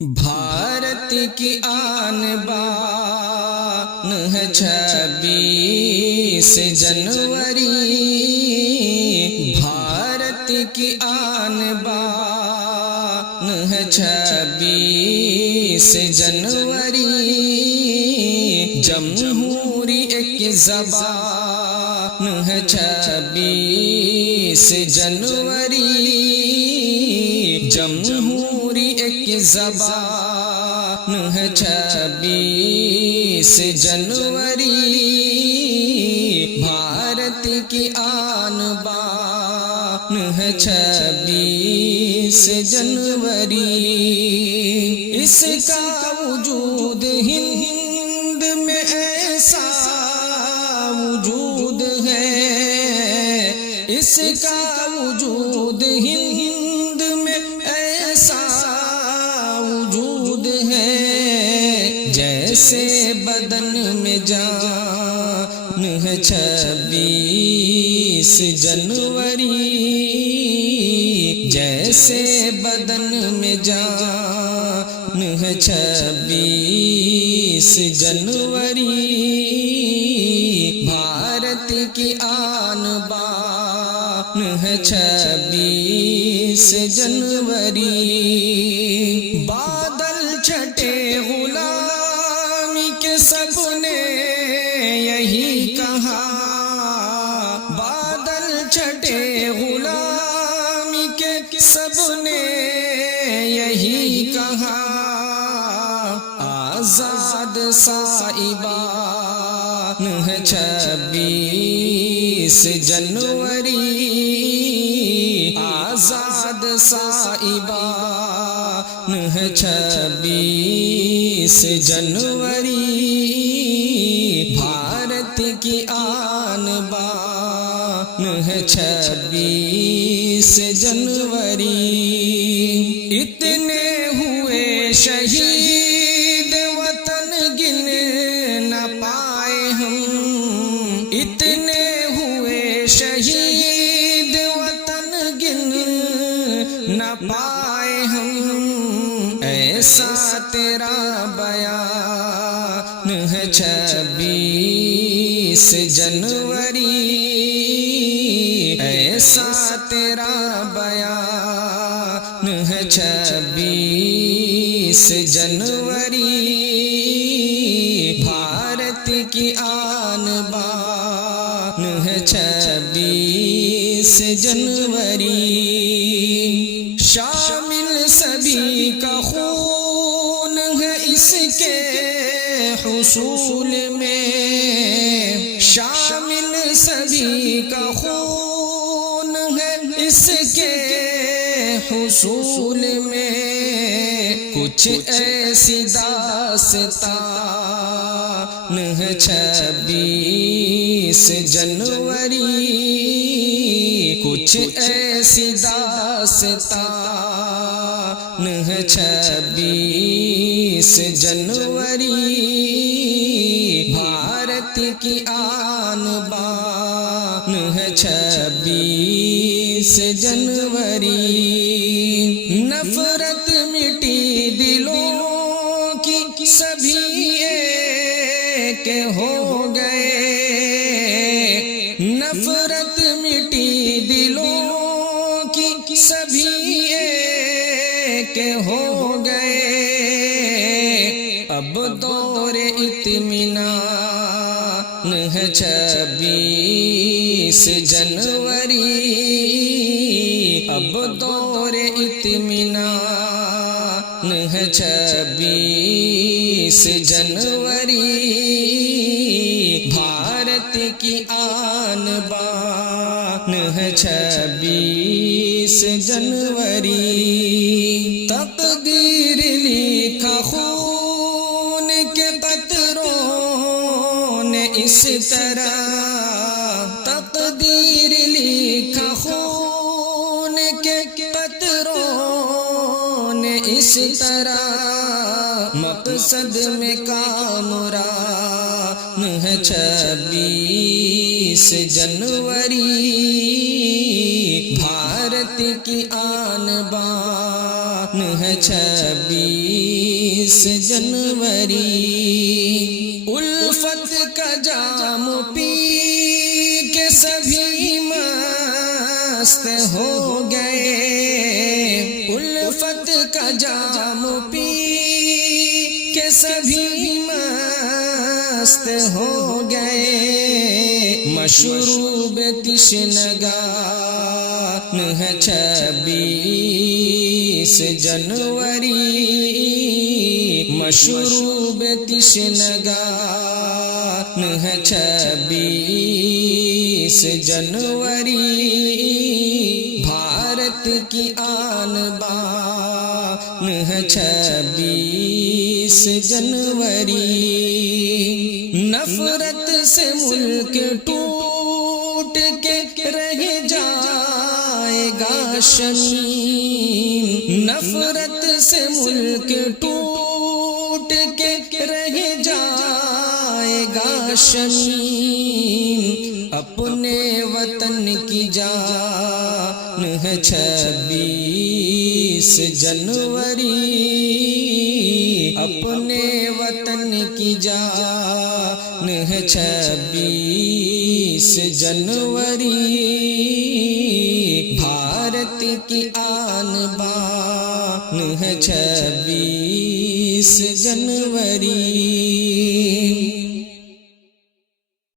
بھارت کی آن بان ہے 26 جنوری، بھارت کی آن بان ہے 26 جنوری، جمہوری ایک زبان ہے 26 جنوری، جمہوری ایک زبان ہے 26 جنوری، بھارت کی آن بان ہے 26 جنوری، اس کا وجود ہند میں ایسا وجود ہے، اس کا وجود ہند میں ایسا وجود ہے، جیسے بدن میں جان ہے 26 جنوری، جیسے بدن میں جان ہے 26 جنوری، بھارت کی آن بان ہے 26 جنوری، بادل چھٹے غلامی کے سب نے یہی کہا، بادل چھٹے غلامی کے سب نے یہی کہا، آزاد سائبان ہے 26 جنوری، آزاد سائبان ہے 26 جنوری، بھارت کی آن بان ہے 26 جنوری، اتنے ہوئے شہید وطن گن نہ پائے ہم، اتنے ہوئے شہید وطن گن نہ پائے ہم، ایسا تیرا بیان ہے 26 جنوری، ایسا تیرا بیان ہے 26 جنوری، بھارت کی آن بان ہے 26 جنوری، شامل سبھی کا خون ہے اس کے حصول میں، شامل سبھی کا خون ہے اس کے حصول میں، کچھ ایسی داستان ہے 26 جنوری، کچھ ایسی داستان ہے 26 جنوری، بھارت کی آن بان ہے 26 جنوری، نفرت مٹی دلوں کی سبھی ایک ہو گئے، نفرت مٹی دلوں کی سبھی ایک ہو گئے، اب دور اطمینان ہے 26 جنوری، اب دور اطمینان ہے 26 جنوری، بھارت کی آن بان ہے 26 جنوری، تقدیر لکھا خون کے قطروں نے اس طرح، تقدیر لکھا خون کے قطروں نے اس طرح، مقصد میں کامران ہے 26 جنوری، بھارت کی آن بان ہے 26 جنوری الفت کا جام پی کے سبھی مست ہو گئے، الفت کا جام پی کے سبھی مست ہو گئے، مشروب تشنگان ہے 26 جنوری، مشروب تشنگان ہے 26 جنوری، بھارت کی آن بان ہے 26 جنوری، نفرت سے ملک ٹوٹ کے رہ جائے گا شمیم، نفرت سے ملک ٹوٹ کے رہ جائے گا شمیم، اپنے وطن کی جان ہے 26 جنوری، اپنے وطن کی جان ہے 26 جنوری، بھارت کی آن بان ہے 26 جنوری۔